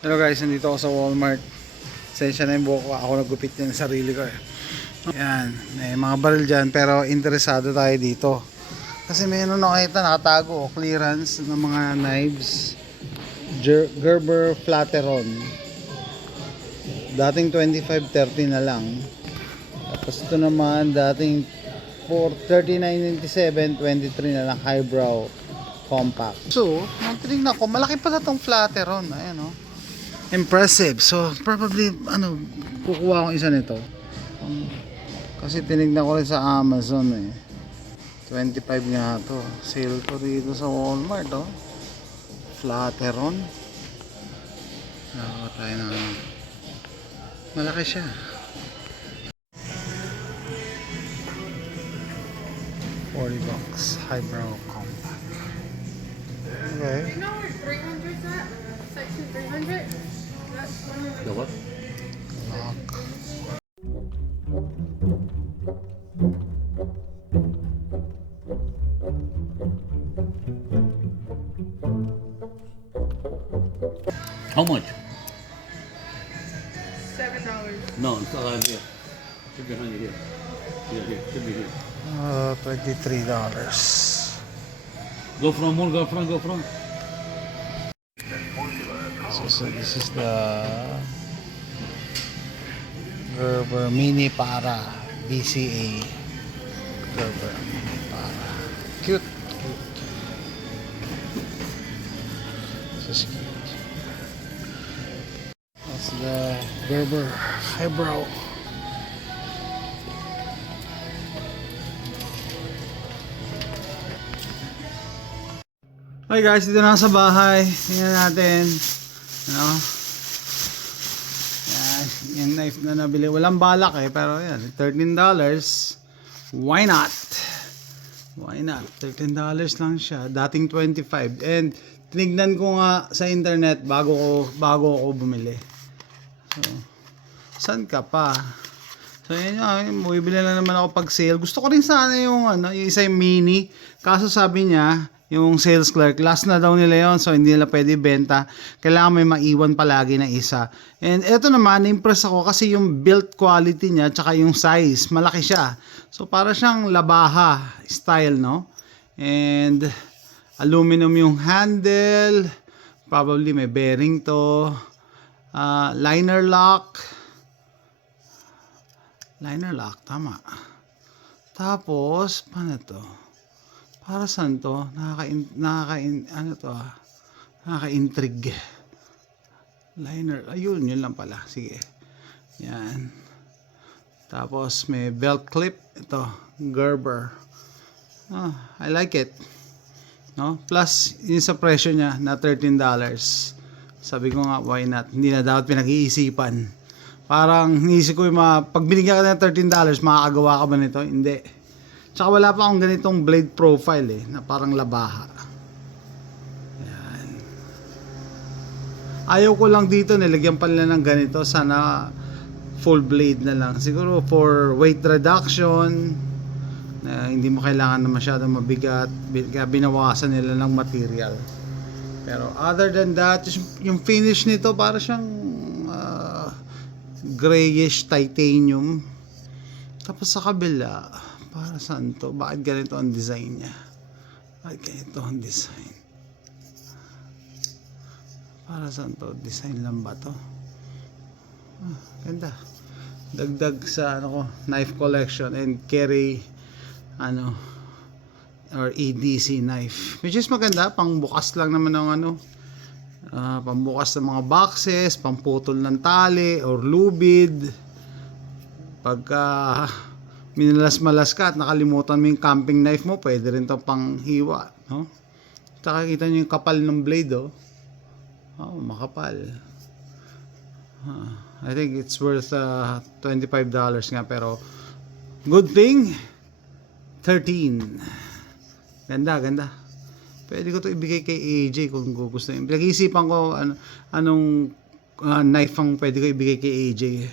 Hello guys, nandito ako sa Walmart. Sensya na yung buhok ko. Ako nagupit yan sa sarili ko eh. Ayan, may mga baril dyan pero interesado tayo dito. Kasi may nakita nakatago clearance ng mga knives. Gerber Flateron. Dating 25-30 na lang. Tapos ito naman dating 39.97, 23 na lang highbrow compact. So, nung tinignan ko, malaki pala tong Flateron. Ayan o. Impressive. So, probably, kukuha akong isa nito. Kasi tinignan ko rin sa Amazon eh. 25 nga to. Sale to dito sa Walmart, oh. Flateron. Nakaka tayo na. Malaki siya. $40. Highbrow compact. Okay. You know where 300's at? Section 300? The what? Lock. How much? $7. No, it's around here. Should be around here. Here, should be here. $23. Go from more, go from. So this is the Gerber Mini Para BCA. Gerber Mini Para. Cute. This is cute. That's the Gerber Highbrow. Hi guys, dito na sa bahay. Tingnan natin. Yan, yung knife na nabili. Walang balak eh, pero yan, $13. Why not? Why not? $13 lang siya. Dating 25. And tinignan ko nga sa internet bago ako bumili. So, saan ka pa? So yan yun, bumibili lang naman ako pag sale. Gusto ko rin sana yung isa yung mini. Kaso sabi niya, yung sales clerk, last na daw nila yon, so hindi nila pwede benta. Kailangan may maiwan palagi na isa. And eto naman, impress ako kasi yung build quality niya tsaka yung size, malaki siya. So para siyang labaha style, no? And aluminum yung handle, probably may bearing to. Liner lock, tama. Tapos, paano to? Para saan to? Nakaka-intrigue. Liner. Ayun, yun lang pala. Sige. Yan. Tapos may belt clip. Ito, Gerber. I like it. No? Plus, yun sa presyo niya na $13. Sabi ko nga, why not? Hindi na dapat pinag-iisipan. Parang inisip ko yung pag binigyan ka ng $13, makakagawa ka ba nito? Hindi. Tsaka wala pa akong ganitong blade profile eh, na parang labaha. Yan. Ayaw ko lang dito, nilagyan pa nila ng ganito. Sana full blade na lang. Siguro for weight reduction, na hindi mo kailangan na masyadong mabigat. Binawasan nila ng material. Pero other than that, yung finish nito para siyang grayish titanium. Tapos sa kabila, para saan to? Bakit ganito ang design niya? Bakit ganito ang design? Para saan to? Design lang ba to? Ganda. Dagdag sa knife collection and carry or EDC knife. Which is maganda, pangbukas lang naman ng pambukas ng mga boxes, pamputol ng tali or lubid. Pagka minalas-malas ka at nakalimutan mo yung camping knife mo, pwede rin ito pang hiwa, no? Tsaka kita nyo yung kapal ng blade, oh. Makapal. I think it's worth $25 nga, pero good thing 13. Ganda. Pwede ko to ibigay kay AJ kung gusto niya. Pinag-iisipan ko anong knife ang pwede ko ibigay kay AJ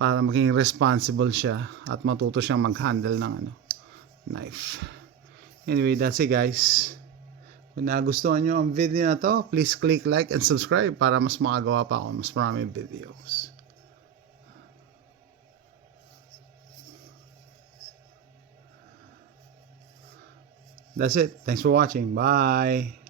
para maging responsible siya at matuto siyang mag-handle ng knife. Anyway, that's it guys. Kung nagustuhan nyo ang video na to, please click like and subscribe para mas makagawa pa ako mas maraming videos. That's it. Thanks for watching. Bye.